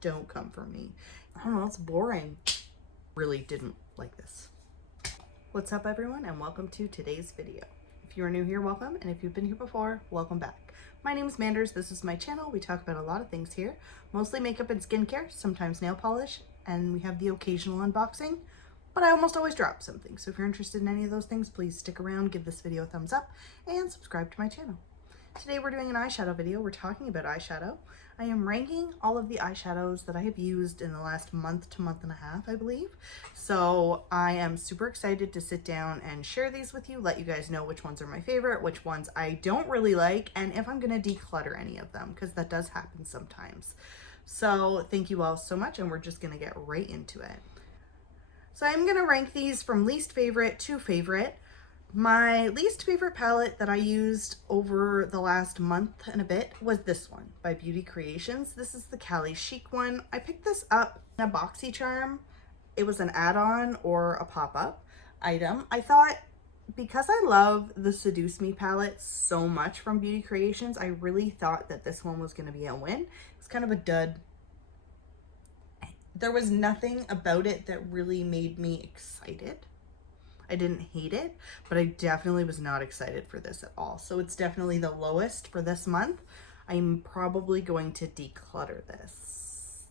don't come for me. I don't know, it's boring. Really didn't like this. What's up everyone, and welcome to today's video. If you are new here, welcome, and if you've been here before, welcome back. My name is Manders, this is my channel. We talk about a lot of things here, mostly makeup and skincare, sometimes nail polish, and we have the occasional unboxing, but I almost always drop something. So if you're interested in any of those things, please stick around, give this video a thumbs up, and subscribe to my channel. Today we're doing an eyeshadow video. We're talking about eyeshadow. I am ranking all of the eyeshadows that I have used in the last month to month and a half, I believe. So I am super excited to sit down and share these with you, let you guys know which ones are my favorite, which ones I don't really like, and if I'm going to declutter any of them, because that does happen sometimes. So thank you all so much, and we're just going to get right into it. So I'm going to rank these from least favorite to favorite. My least favorite palette that I used over the last month and a bit was this one by Beauty Creations. This is the Cali Chic one. I picked this up in a BoxyCharm. It was an add-on or a pop-up item. I thought, because I love the Seduce Me palette so much from Beauty Creations, I really thought that this one was going to be a win. It's kind of a dud. There was nothing about it that really made me excited. I didn't hate it, but I definitely was not excited for this at all. So it's definitely the lowest for this month. I'm probably going to declutter this.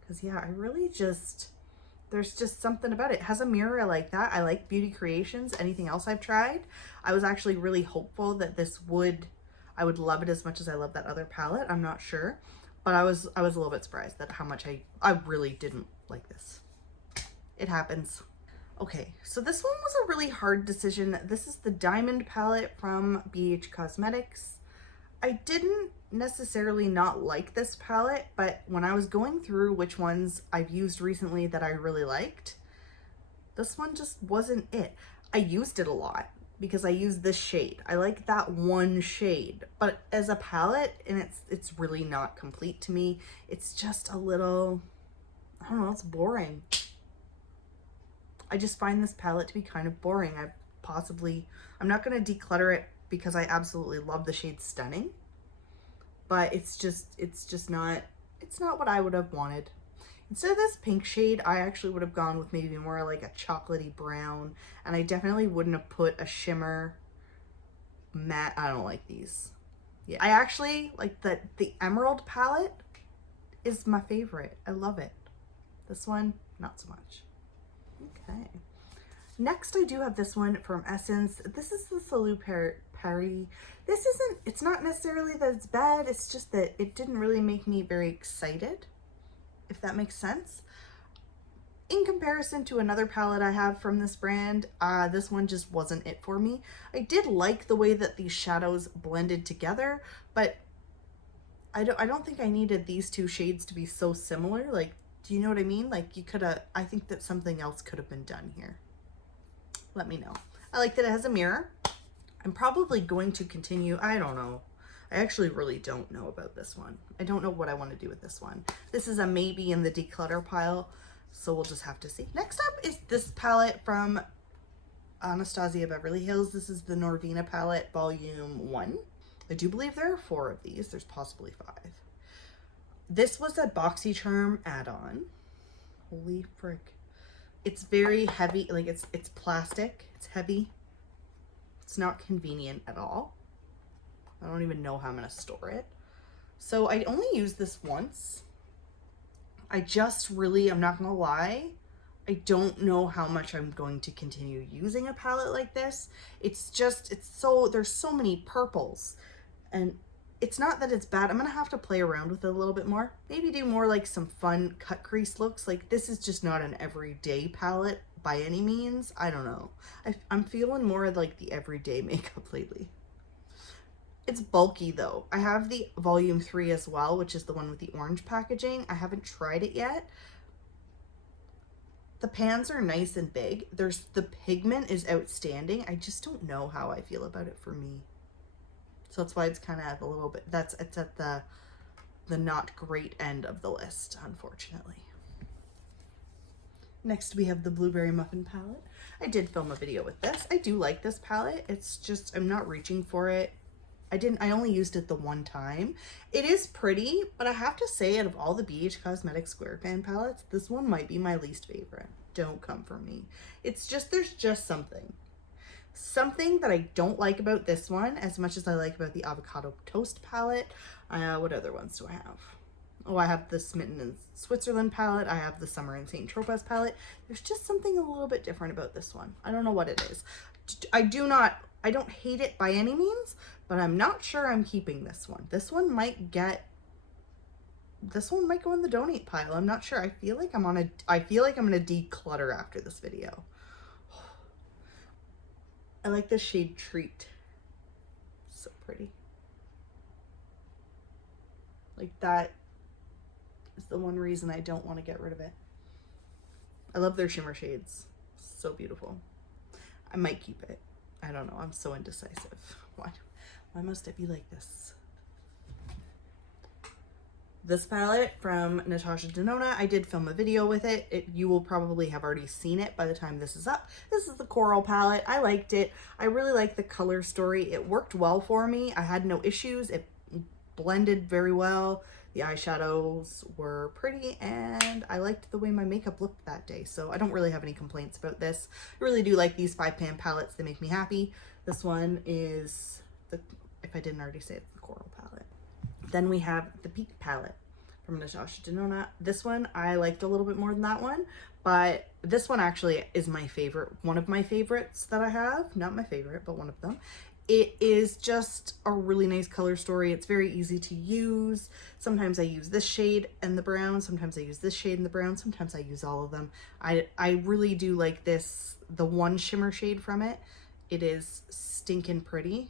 Because yeah, I really just, there's just something about it. It has a mirror, I like that. I like Beauty Creations. Anything else I've tried, I was actually really hopeful that this would, I would love it as much as I love that other palette. I'm not sure, but I was a little bit surprised at how much I really didn't like this. It happens. Okay, so this one was a really hard decision. This is the Diamond palette from BH Cosmetics. I didn't necessarily not like this palette, but when I was going through which ones I've used recently that I really liked, this one just wasn't it. I used it a lot because I used this shade. I like that one shade, but as a palette, and it's really not complete to me. It's just a little, I don't know, it's boring. I just find this palette to be kind of boring. I'm not going to declutter it because I absolutely love the shade Stunning, but it's not what I would have wanted. Instead of this pink shade, I actually would have gone with maybe more like a chocolatey brown, and I definitely wouldn't have put a shimmer matte. I don't like these. Yeah, I actually like the Emerald palette is my favorite. I love it. This one, not so much. Okay, next I do have this one from Essence. This is the Salou Paris. It's not necessarily that it's bad, it's just that it didn't really make me very excited, if that makes sense. In comparison to another palette I have from this brand, this one just wasn't it for me. I did like the way that these shadows blended together, but I don't think I needed these two shades to be so similar. Like, do you know what I mean? Like, I think that something else could have been done here. Let me know. I like that it has a mirror. I'm probably going to continue. I don't know. I actually really don't know about this one. I don't know what I want to do with this one. This is a maybe in the declutter pile, so we'll just have to see. Next up is this palette from Anastasia Beverly Hills. This is the Norvina palette, volume 1. I do believe there are 4 of these. There's possibly 5. This was a BoxyCharm add-on. Holy frick. It's very heavy, like it's plastic, it's heavy. It's not convenient at all. I don't even know how I'm gonna store it. So I only used this once. I'm not gonna lie, I don't know how much I'm going to continue using a palette like this. There's so many purples, and it's not that it's bad. I'm gonna have to play around with it a little bit more. Maybe do more like some fun cut crease looks. Like, this is just not an everyday palette by any means. I don't know. I'm feeling more like the everyday makeup lately. It's bulky though. I have the volume 3 as well, which is the one with the orange packaging. I haven't tried it yet. The pans are nice and big. The pigment is outstanding. I just don't know how I feel about it for me. So that's why it's kind of a little bit, it's at the not great end of the list, unfortunately. Next we have the Blueberry Muffin palette. I did film a video with this. I do like this palette. It's just, I'm not reaching for it. I only used it the one time. It is pretty, but I have to say, out of all the BH Cosmetics square pan palettes, this one might be my least favorite. Don't come for me. It's just, there's just something that I don't like about this one as much as I like about the Avocado Toast palette. What other ones do I have? Oh, I have the Smitten in Switzerland palette. I have the Summer in St. Tropez palette. There's just something a little bit different about this one. I don't know what it is. I don't hate it by any means, but I'm not sure I'm keeping this one. This one might go in the donate pile. I'm not sure. I feel like I'm gonna declutter after this video. I like the shade Treat. So pretty. Like, that is the one reason I don't want to get rid of it. I love their shimmer shades. So beautiful. I might keep it. I don't know. I'm so indecisive. Why must it be like this? This palette from Natasha Denona, I did film a video with it. You will probably have already seen it by the time this is up. This is the Coral palette. I liked it. I really like the color story. It worked well for me. I had no issues. It blended very well. The eyeshadows were pretty, and I liked the way my makeup looked that day. So I don't really have any complaints about this. I really do like these 5-pan palettes. They make me happy. This one is if I didn't already say, it's the Coral palette. Then we have the Peak palette from Natasha Denona. This one I liked a little bit more than that one, but this one actually is my favorite. One of my favorites that I have. Not my favorite, but one of them. It is just a really nice color story. It's very easy to use. Sometimes I use this shade and the brown. Sometimes I use this shade and the brown. Sometimes I use all of them. I really do like this, the one shimmer shade from it. It is stinking pretty.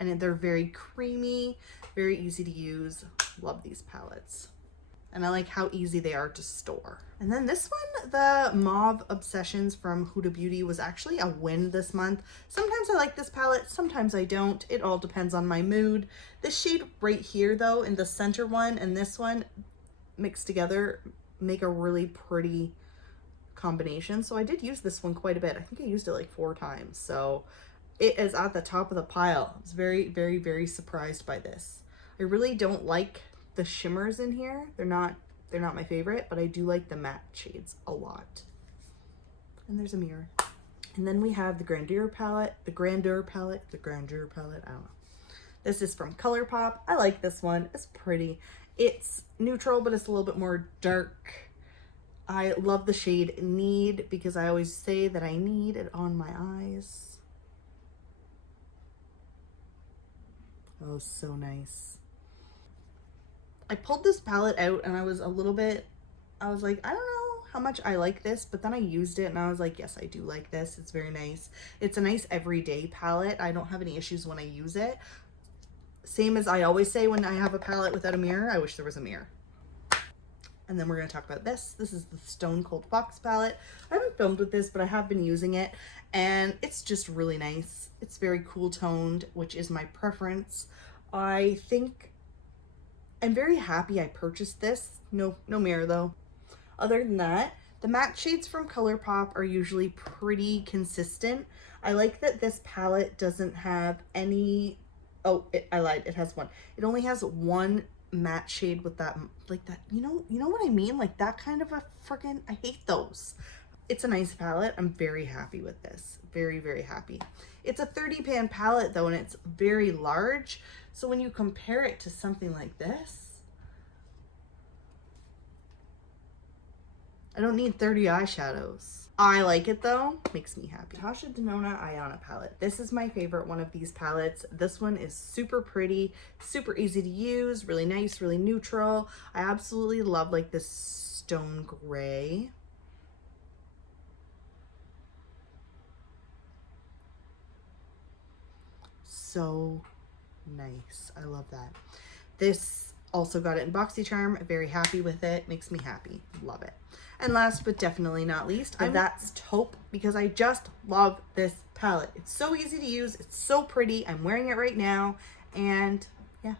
And they're very creamy, very easy to use. Love these palettes. And I like how easy they are to store. And then this one, the Mauve Obsessions from Huda Beauty, was actually a win this month. Sometimes I like this palette, sometimes I don't. It all depends on my mood. This shade right here though, in the center one and this one mixed together make a really pretty combination. So I did use this one quite a bit. I think I used it like 4 times. So it is at the top of the pile. I was very, very, very surprised by this. I really don't like the shimmers in here. They're not my favorite, but I do like the matte shades a lot. And there's a mirror. And then we have the Grandeur palette, I don't know. This is from ColourPop. I like this one. It's pretty. It's neutral, but it's a little bit more dark. I love the shade Need because I always say that I need it on my eyes. Oh, so nice. I pulled this palette out and I was like, I don't know how much I like this, but then I used it and I was like, yes, I do like this. It's very nice. It's a nice everyday palette. I don't have any issues when I use it. Same as I always say when I have a palette without a mirror, I wish there was a mirror. And then we're going to talk about this. This is the Stone Cold Fox palette. I haven't filmed with this, but I have been using it and it's just really nice. It's very cool toned, which is my preference. I think I'm very happy I purchased this. No mirror though. Other than that, the matte shades from ColourPop are usually pretty consistent. I like that this palette doesn't have any, I lied, it has one. It only has one matte shade with that, like that, you know what I mean? Like that kind of a freaking, I hate those. It's a nice palette. I'm very happy with this. Very, very happy. It's a 30-pan palette though, and it's very large. So when you compare it to something like this, I don't need 30 eyeshadows. I like it though, makes me happy. Natasha Denona Ayana palette. This is my favorite one of these palettes. This one is super pretty, super easy to use, really nice, really neutral. I absolutely love like this stone gray. So nice. I love that. This also got it in BoxyCharm. Very happy with it. Makes me happy. Love it. And last but definitely not least, that's Taupe, because I just love this palette. It's so easy to use. It's so pretty. I'm wearing it right now. And yeah,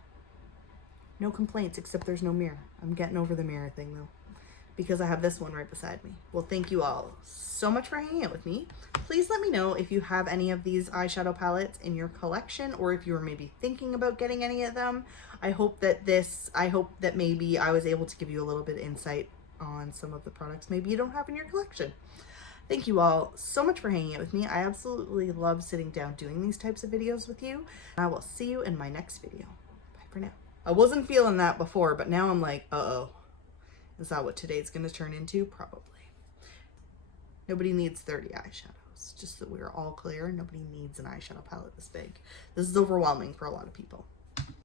no complaints except there's no mirror. I'm getting over the mirror thing though. because I have this one right beside me. Well, thank you all so much for hanging out with me. Please let me know if you have any of these eyeshadow palettes in your collection, or if you were maybe thinking about getting any of them. I hope that maybe I was able to give you a little bit of insight on some of the products maybe you don't have in your collection. Thank you all so much for hanging out with me. I absolutely love sitting down doing these types of videos with you. I will see you in my next video. Bye for now. I wasn't feeling that before, but now I'm like, uh-oh. Is that what today's gonna turn into? Probably. Nobody needs 30 eyeshadows. Just that we're all clear. Nobody needs an eyeshadow palette this big. This is overwhelming for a lot of people.